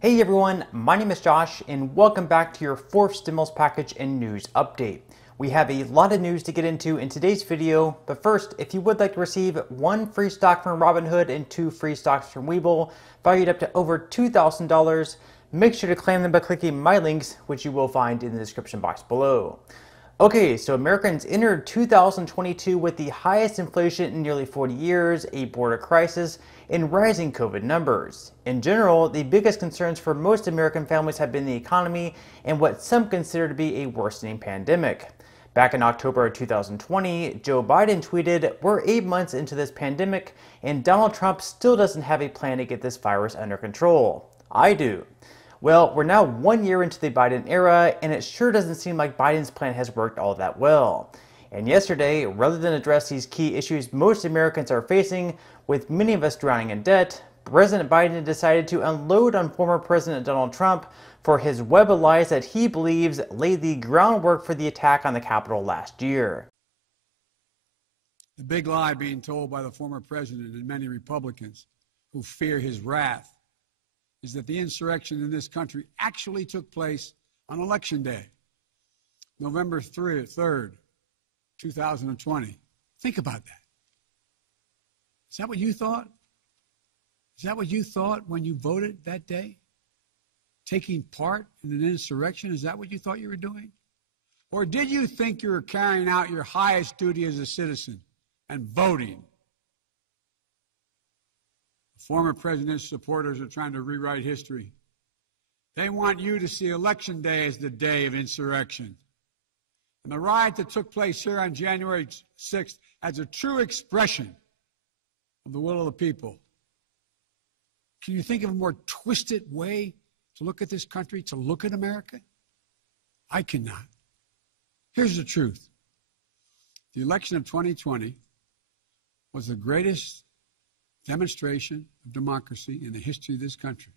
Hey everyone, my name is Josh and welcome back to your fourth stimulus package and news update. We have a lot of news to get into in today's video, but first, if you would like to receive 1 free stock from Robinhood and 2 free stocks from Webull, valued up to over $2,000, make sure to claim them by clicking my links, which you will find in the description box below. Okay, so Americans entered 2022 with the highest inflation in nearly 40 years, a border crisis, and rising COVID numbers. In general, the biggest concerns for most American families have been the economy and what some consider to be a worsening pandemic. Back in October 2020, Joe Biden tweeted, "We're 8 months into this pandemic, and Donald Trump still doesn't have a plan to get this virus under control. I do." Well, we're now 1 year into the Biden era, and it sure doesn't seem like Biden's plan has worked all that well. And yesterday, rather than address these key issues most Americans are facing, with many of us drowning in debt, President Biden decided to unload on former President Donald Trump for his web of lies that he believes laid the groundwork for the attack on the Capitol last year. The big lie being told by the former president and many Republicans who fear his wrath is that the insurrection in this country actually took place on Election Day, November 3rd, 2020. Think about that. Is that what you thought? Is that what you thought when you voted that day? Taking part in an insurrection? Is that what you thought you were doing? Or did you think you were carrying out your highest duty as a citizen and voting? Former president's supporters are trying to rewrite history. They want you to see Election Day as the day of insurrection. And the riot that took place here on January 6th as a true expression of the will of the people. Can you think of a more twisted way to look at this country, to look at America? I cannot. Here's the truth. The election of 2020 was the greatest demonstration of democracy in the history of this country.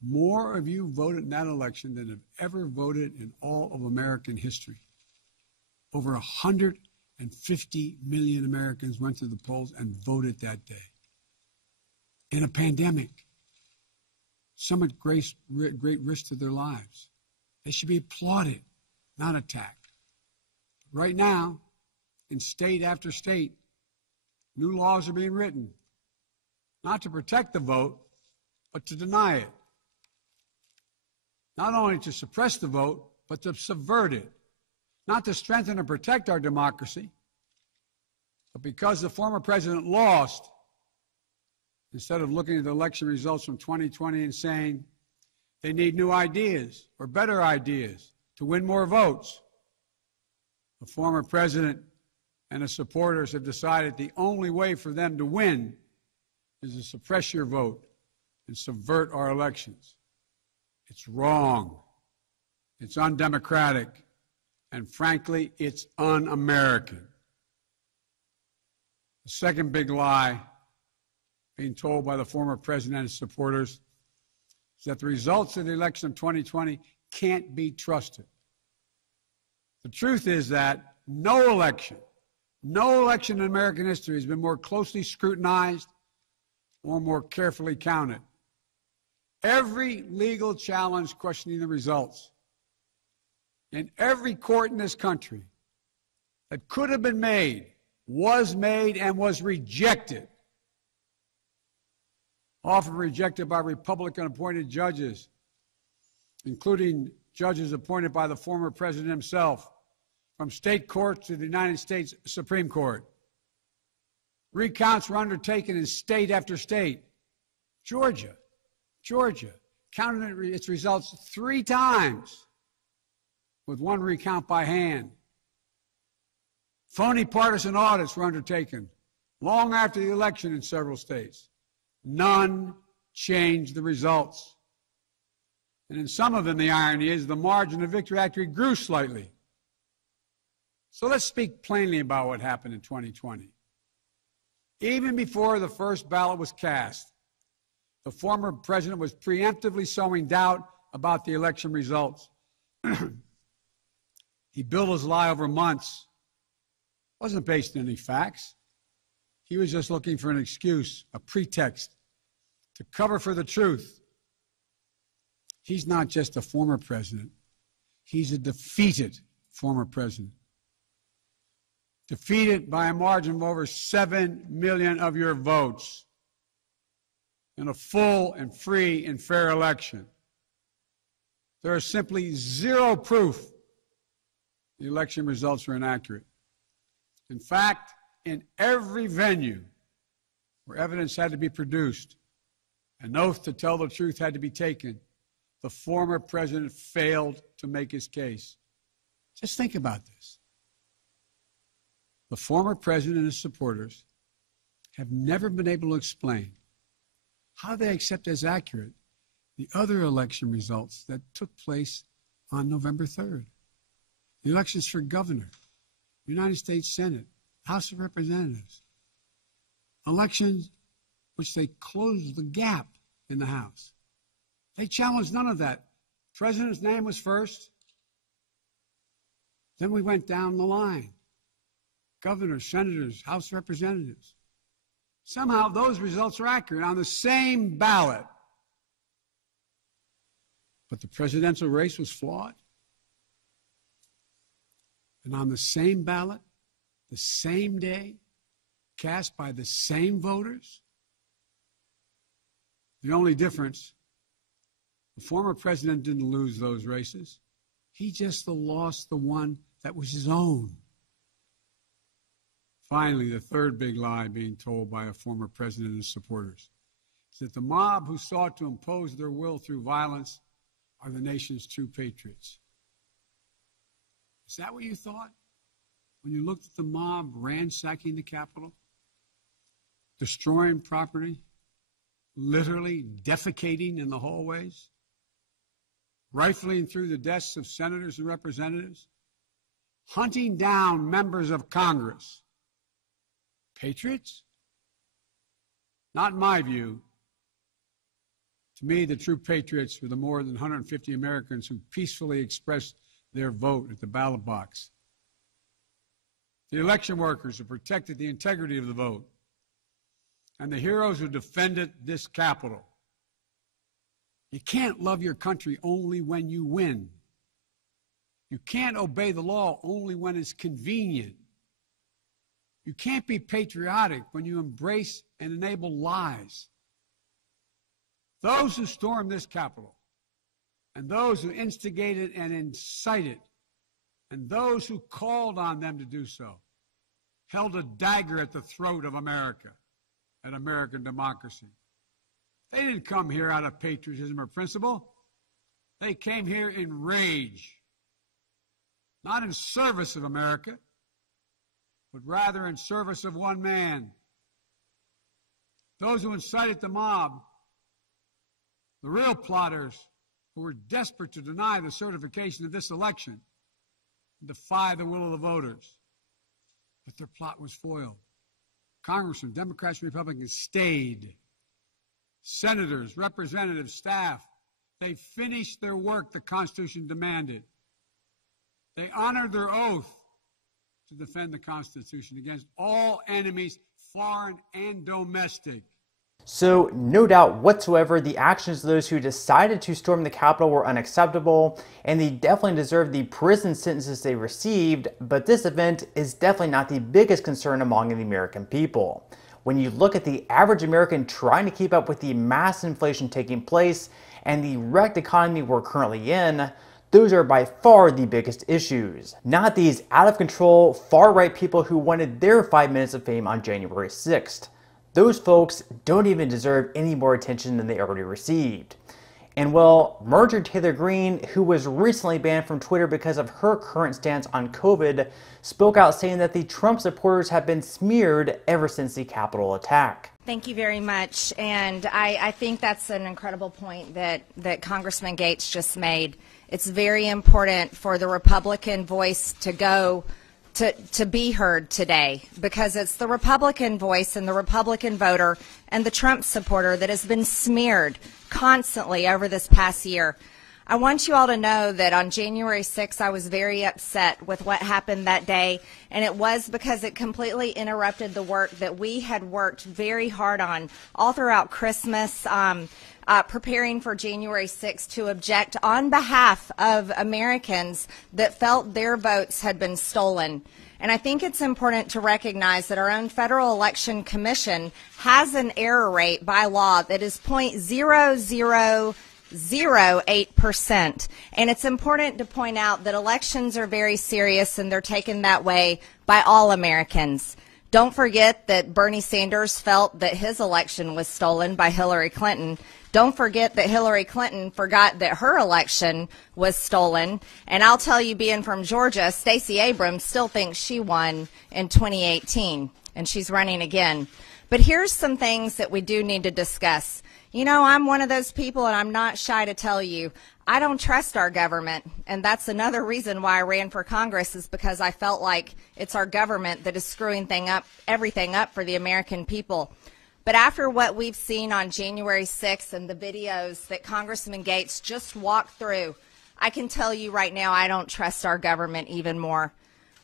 More of you voted in that election than have ever voted in all of American history. Over 150 million Americans went to the polls and voted that day. In a pandemic, some at great risk to their lives. They should be applauded, not attacked. Right now, in state after state, new laws are being written, not to protect the vote, but to deny it. Not only to suppress the vote, but to subvert it. Not to strengthen and protect our democracy, but because the former president lost, instead of looking at the election results from 2020 and saying they need new ideas or better ideas to win more votes, the former president and his supporters have decided the only way for them to win is to suppress your vote and subvert our elections. It's wrong. It's undemocratic. And frankly, it's un-American. The second big lie being told by the former president and his supporters is that the results of the election of 2020 can't be trusted. The truth is that no election in American history has been more closely scrutinized or more carefully counted. Every legal challenge questioning the results in every court in this country that could have been made was made and was rejected. Often rejected by Republican-appointed judges, including judges appointed by the former president himself, from state courts to the United States Supreme Court. Recounts were undertaken in state after state. Georgia counted its results 3 times, with 1 recount by hand. Phony partisan audits were undertaken long after the election in several states. None changed the results. And in some of them, the irony is the margin of victory actually grew slightly. So let's speak plainly about what happened in 2020. Even before the first ballot was cast, the former president was preemptively sowing doubt about the election results. He built his lie over months. It wasn't based on any facts. He was just looking for an excuse, a pretext, to cover for the truth. He's not just a former president. He's a defeated former president. Defeated by a margin of over 7 million of your votes in a full and free and fair election. There is simply zero proof the election results were inaccurate. In fact, in every venue where evidence had to be produced, an oath to tell the truth had to be taken, the former president failed to make his case. Just think about this. The former president and his supporters have never been able to explain how they accept as accurate the other election results that took place on November 3rd. The elections for governor, United States Senate, House of Representatives. Elections which they closed the gap in the House. They challenged none of that. The president's name was first. Then we went down the line. Governors, senators, House of Representatives. Somehow those results are accurate on the same ballot. But the presidential race was flawed. And on the same ballot, the same day, cast by the same voters, the only difference, the former president didn't lose those races. He just lost the one that was his own. Finally, the third big lie being told by a former president and his supporters is that the mob who sought to impose their will through violence are the nation's true patriots. Is that what you thought when you looked at the mob ransacking the Capitol, destroying property, literally defecating in the hallways, rifling through the desks of senators and representatives, hunting down members of Congress? Patriots? Not in my view. To me, the true patriots were the more than 150 Americans who peacefully expressed their vote at the ballot box. The election workers who protected the integrity of the vote. And the heroes who defended this Capitol. You can't love your country only when you win. You can't obey the law only when it's convenient. You can't be patriotic when you embrace and enable lies. Those who stormed this Capitol, and those who instigated and incited, and those who called on them to do so, held a dagger at the throat of America and American democracy. They didn't come here out of patriotism or principle. They came here in rage, not in service of America, but rather in service of one man. Those who incited the mob, the real plotters who were desperate to deny the certification of this election, defy the will of the voters. But their plot was foiled. Congressmen, Democrats, Republicans stayed. Senators, representatives, staff, they finished their work the Constitution demanded. They honored their oath to defend the Constitution against all enemies, foreign and domestic. So, no doubt whatsoever, the actions of those who decided to storm the Capitol were unacceptable, and they definitely deserve the prison sentences they received, but this event is definitely not the biggest concern among the American people. When you look at the average American trying to keep up with the mass inflation taking place and the wrecked economy we're currently in, those are by far the biggest issues. Not these out-of-control, far-right people who wanted their 5 minutes of fame on January 6th. Those folks don't even deserve any more attention than they already received. And well, Marjorie Taylor Greene, who was recently banned from Twitter because of her current stance on COVID, spoke out saying that the Trump supporters have been smeared ever since the Capitol attack. Thank you very much. And I think that's an incredible point that Congressman Gaetz just made. It's very important for the Republican voice to be heard today, because it's the Republican voice and the Republican voter and the Trump supporter that has been smeared constantly over this past year. I want you all to know that on January 6th, I was very upset with what happened that day, and it was because it completely interrupted the work that we had worked very hard on all throughout Christmas. preparing for January 6th to object on behalf of Americans that felt their votes had been stolen. And I think it's important to recognize that our own Federal Election Commission has an error rate by law that is 0.0008%. And it's important to point out that elections are very serious and they're taken that way by all Americans. Don't forget that Bernie Sanders felt that his election was stolen by Hillary Clinton. Don't forget that Hillary Clinton forgot that her election was stolen. And I'll tell you, being from Georgia, Stacey Abrams still thinks she won in 2018, and she's running again. But here's some things that we do need to discuss. You know, I'm one of those people, and I'm not shy to tell you, I don't trust our government. And that's another reason why I ran for Congress, is because I felt like it's our government that is screwing everything up for the American people. But after what we've seen on January 6th and the videos that Congressman Gaetz just walked through, I can tell you right now I don't trust our government even more.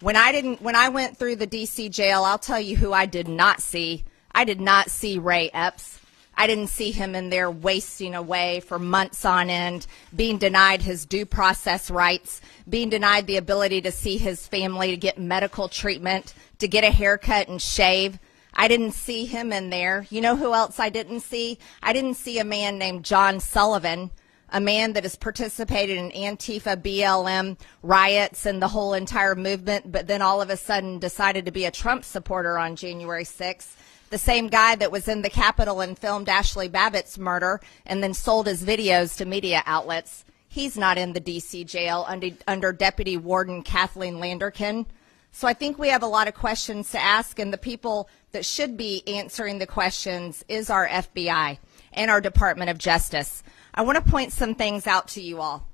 When I went through the D.C. jail, I'll tell you who I did not see. I did not see Ray Epps. I didn't see him in there wasting away for months on end, being denied his due process rights, being denied the ability to see his family, to get medical treatment, to get a haircut and shave. I didn't see him in there. You know who else I didn't see? I didn't see a man named John Sullivan, a man that has participated in Antifa, BLM riots and the whole entire movement, but then all of a sudden decided to be a Trump supporter on January 6th. The same guy that was in the Capitol and filmed Ashley Babbitt's murder and then sold his videos to media outlets. He's not in the D.C. jail under Deputy Warden Kathleen Landerkin. So I think we have a lot of questions to ask, and the people that should be answering the questions is our FBI and our Department of Justice. I want to point some things out to you all.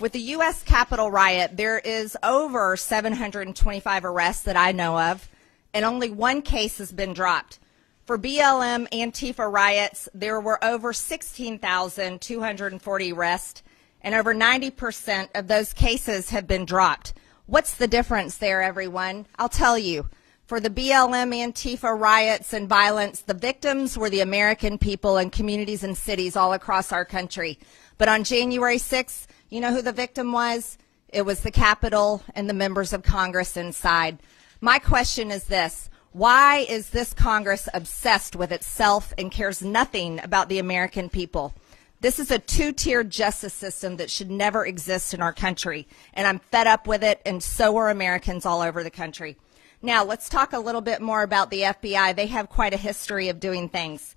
With the U.S. Capitol riot, there is over 725 arrests that I know of, and only one case has been dropped. For BLM Antifa riots, there were over 16,240 arrests, and over 90% of those cases have been dropped. What's the difference there, everyone? I'll tell you. For the BLM Antifa riots and violence, the victims were the American people and communities and cities all across our country. But on January 6th, you know who the victim was? It was the Capitol and the members of Congress inside. My question is this: why is this Congress obsessed with itself and cares nothing about the American people? This is a two-tiered justice system that should never exist in our country, and I'm fed up with it, and so are Americans all over the country. Now, let's talk a little bit more about the FBI. They have quite a history of doing things.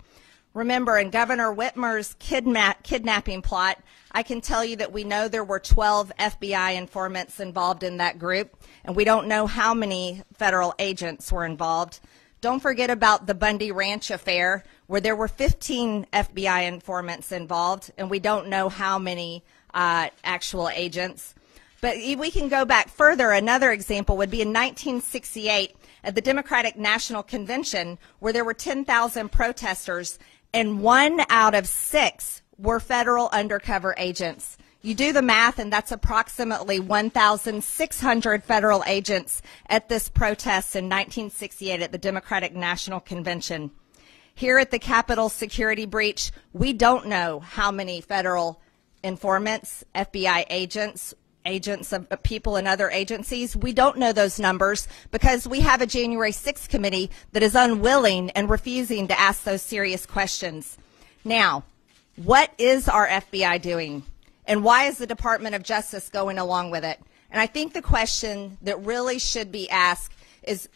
Remember, in Governor Whitmer's kidnapping plot, I can tell you that we know there were 12 FBI informants involved in that group, and we don't know how many federal agents were involved. Don't forget about the Bundy Ranch affair, where there were 15 FBI informants involved, and we don't know how many actual agents. But we can go back further. Another example would be in 1968 at the Democratic National Convention, where there were 10,000 protesters, and 1 out of 6 were federal undercover agents. You do the math, and that's approximately 1,600 federal agents at this protest in 1968 at the Democratic National Convention. Here at the Capitol security breach, we don't know how many federal informants, FBI agents of people in other agencies. We don't know those numbers because we have a January 6th committee that is unwilling and refusing to ask those serious questions. Now, what is our FBI doing? And why is the Department of Justice going along with it? And I think the question that really should be asked is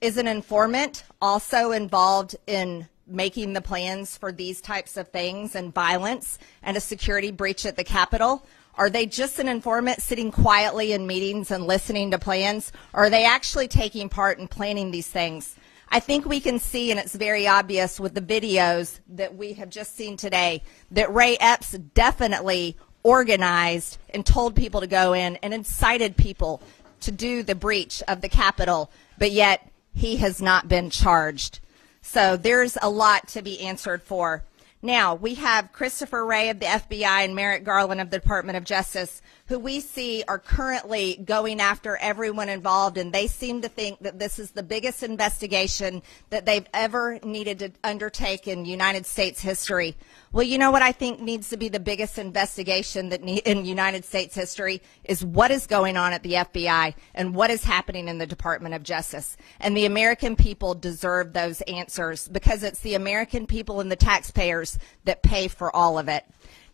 an informant also involved in making the plans for these types of things and violence and a security breach at the Capitol? Are they just an informant sitting quietly in meetings and listening to plans? Or are they actually taking part in planning these things? I think we can see, and it's very obvious with the videos that we have just seen today, that Ray Epps definitely organized and told people to go in and incited people to do the breach of the Capitol, but yet he has not been charged. So there's a lot to be answered for. Now, we have Christopher Wray of the FBI and Merrick Garland of the Department of Justice, who we see are currently going after everyone involved, and they seem to think that this is the biggest investigation that they've ever needed to undertake in United States history. Well, you know what I think needs to be the biggest investigation in United States history is what is going on at the FBI and what is happening in the Department of Justice. And the American people deserve those answers because it's the American people and the taxpayers that pay for all of it.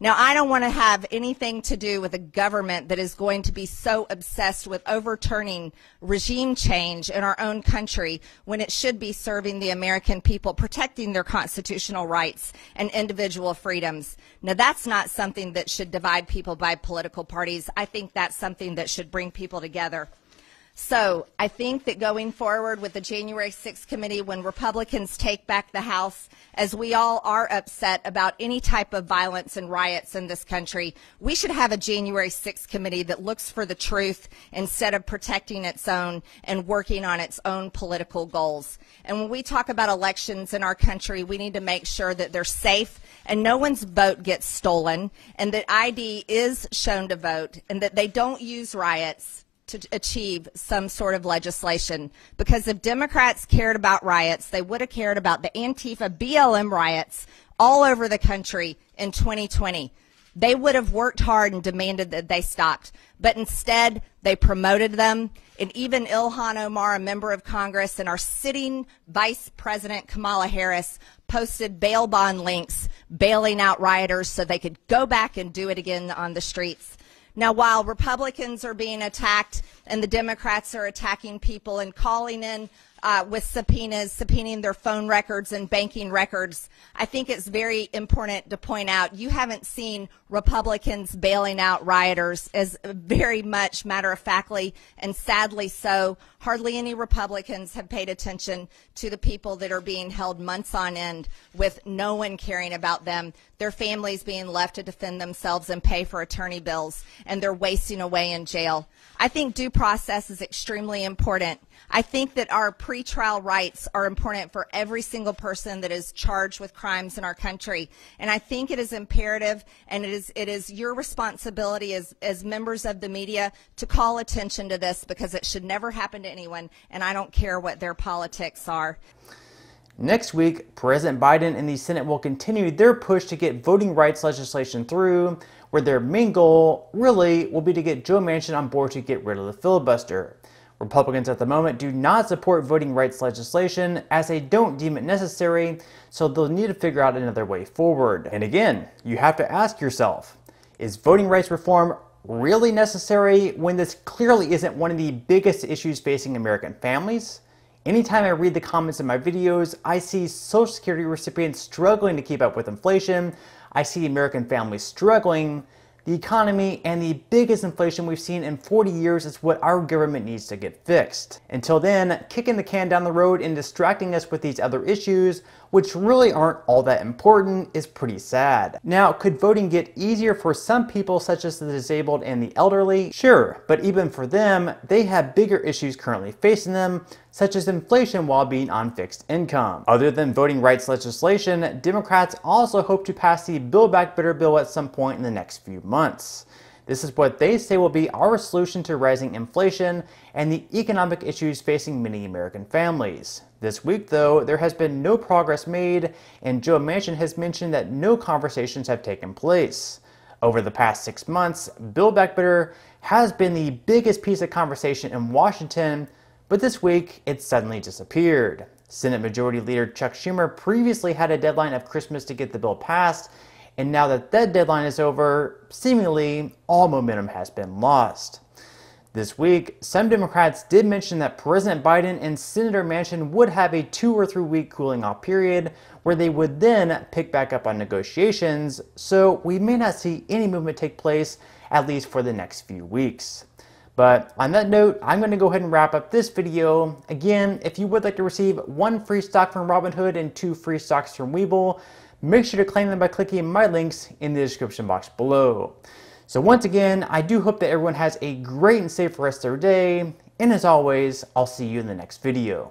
Now, I don't want to have anything to do with a government that is going to be so obsessed with overturning regime change in our own country when it should be serving the American people, protecting their constitutional rights and individual freedoms. Now, that's not something that should divide people by political parties. I think that's something that should bring people together. So I think that going forward with the January 6th committee, when Republicans take back the House, as we all are upset about any type of violence and riots in this country, we should have a January 6th committee that looks for the truth instead of protecting its own and working on its own political goals. And when we talk about elections in our country, we need to make sure that they're safe and no one's vote gets stolen and that ID is shown to vote and that they don't use riots to achieve some sort of legislation. Because if Democrats cared about riots, they would have cared about the Antifa BLM riots all over the country in 2020. They would have worked hard and demanded that they stopped. But instead, they promoted them. And even Ilhan Omar, a member of Congress, and our sitting Vice President Kamala Harris posted bail bond links bailing out rioters so they could go back and do it again on the streets. Now, while Republicans are being attacked and the Democrats are attacking people and calling in with subpoenas, subpoenaing their phone records and banking records, I think it's very important to point out you haven't seen Republicans bailing out rioters as very much matter-of-factly and sadly so. Hardly any Republicans have paid attention to the people that are being held months on end with no one caring about them, their families being left to defend themselves and pay for attorney bills, and they're wasting away in jail. I think due process is extremely important. I think that our pretrial rights are important for every single person that is charged with crimes in our country. And I think it is imperative and it is your responsibility as members of the media to call attention to this because it should never happen to anyone, and I don't care what their politics are. Next week, President Biden and the Senate will continue their push to get voting rights legislation through, where their main goal really will be to get Joe Manchin on board to get rid of the filibuster. Republicans at the moment do not support voting rights legislation as they don't deem it necessary, so they'll need to figure out another way forward. And again, you have to ask yourself, is voting rights reform really necessary when this clearly isn't one of the biggest issues facing American families? Anytime I read the comments in my videos, I see Social Security recipients struggling to keep up with inflation. I see American families struggling. The economy and the biggest inflation we've seen in 40 years is what our government needs to get fixed. Until then, kicking the can down the road and distracting us with these other issues, which really aren't all that important, is pretty sad. Now, could voting get easier for some people such as the disabled and the elderly? Sure, but even for them, they have bigger issues currently facing them, such as inflation while being on fixed income. Other than voting rights legislation, Democrats also hope to pass the Build Back Better bill at some point in the next few months. This is what they say will be our solution to rising inflation and the economic issues facing many American families. This week, though, there has been no progress made, and Joe Manchin has mentioned that no conversations have taken place. Over the past 6 months, Build Back Better has been the biggest piece of conversation in Washington, but this week, it suddenly disappeared. Senate Majority Leader Chuck Schumer previously had a deadline of Christmas to get the bill passed, and now that that deadline is over, seemingly all momentum has been lost. This week, some Democrats did mention that President Biden and Senator Manchin would have a 2 or 3 week cooling off period where they would then pick back up on negotiations, so we may not see any movement take place at least for the next few weeks. But on that note, I'm going to go ahead and wrap up this video. Again, if you would like to receive 1 free stock from Robinhood and 2 free stocks from Webull, make sure to claim them by clicking my links in the description box below. So once again, I do hope that everyone has a great and safe rest of their day, and as always, I'll see you in the next video.